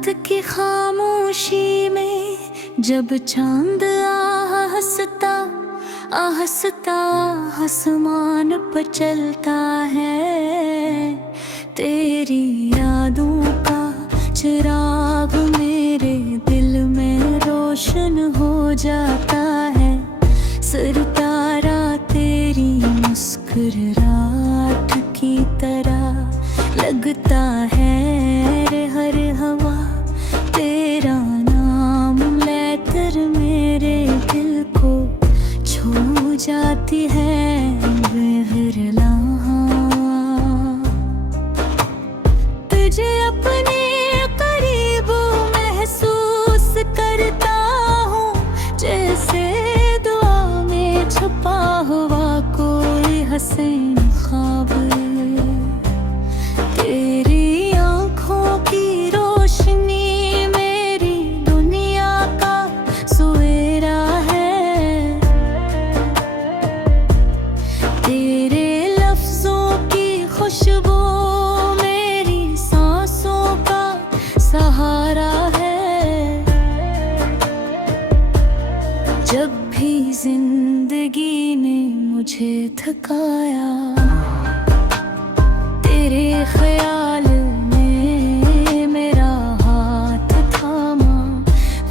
रात की खामोशी में जब चांद आहसता आहसता आसमान पर चलता है, तेरी यादों का चिराग मेरे दिल में रोशन हो जाता है। सितारा तेरी मुस्कुराहट की तरह लगता है रे, हर हवा तेरा नाम लेकर मेरे दिल को छू जाती है बेहरला। तुझे अपने करीब महसूस करता हूँ, जैसे दुआ में छुपा हुआ कोई हसीन ख्वाब। तेरी आँखों की रोशनी मेरी दुनिया का सवेरा है। तेरे लफ्जों की खुशबू मेरी सांसों का सहारा है। जब भी जिंदगी ने मुझे थकाया, तेरे ख्याल में मेरा हाथ थामा।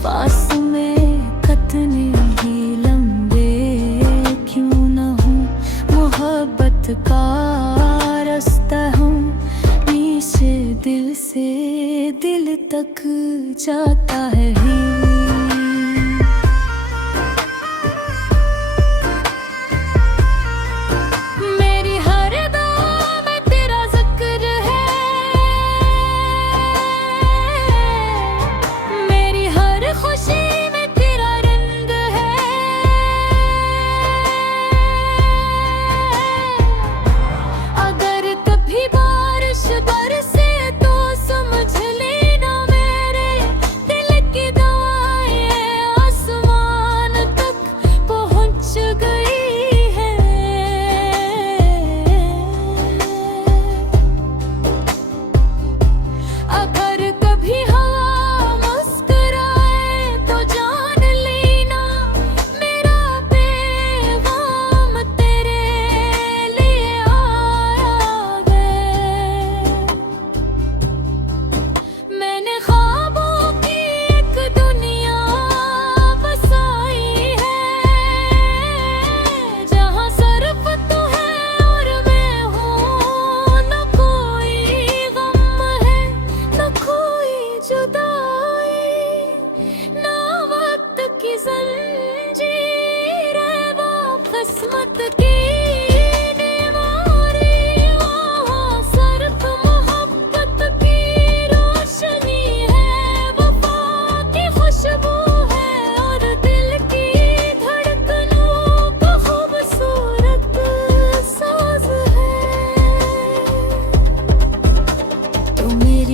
पास में कितने ही लंबे क्यों न हूँ, मोहब्बत का रास्ता हूँ, नीचे दिल से दिल तक जाता है ही।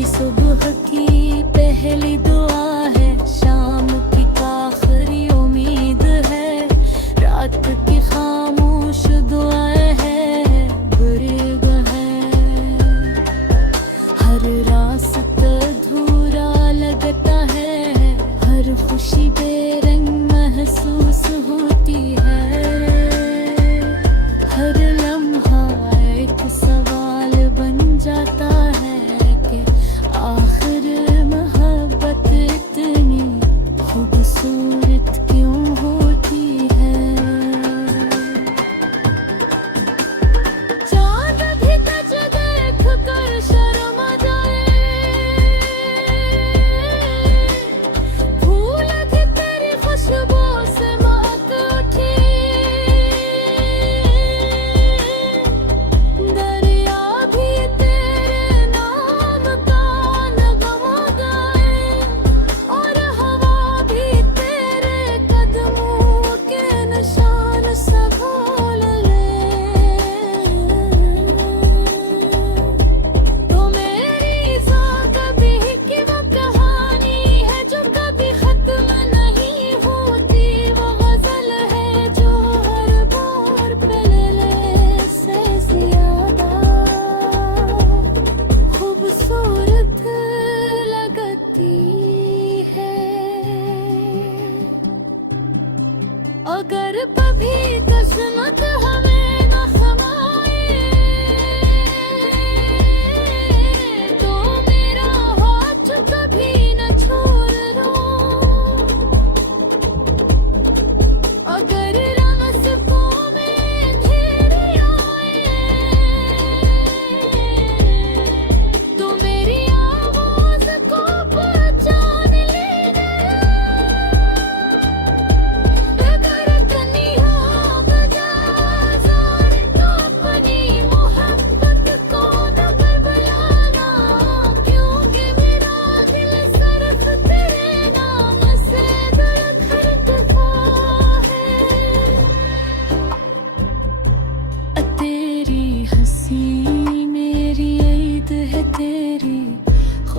सुबह की पहली दुआ है, शाम की आखिरी उम्मीद है, रात की खामोश दुआएं है, बुर्ग है। हर रास्ता अधूरा लगता है, हर खुशी बेरंग महसूस होती है। हर लम्हा एक सवाल बन जाता है कि आखिर मोहब्बत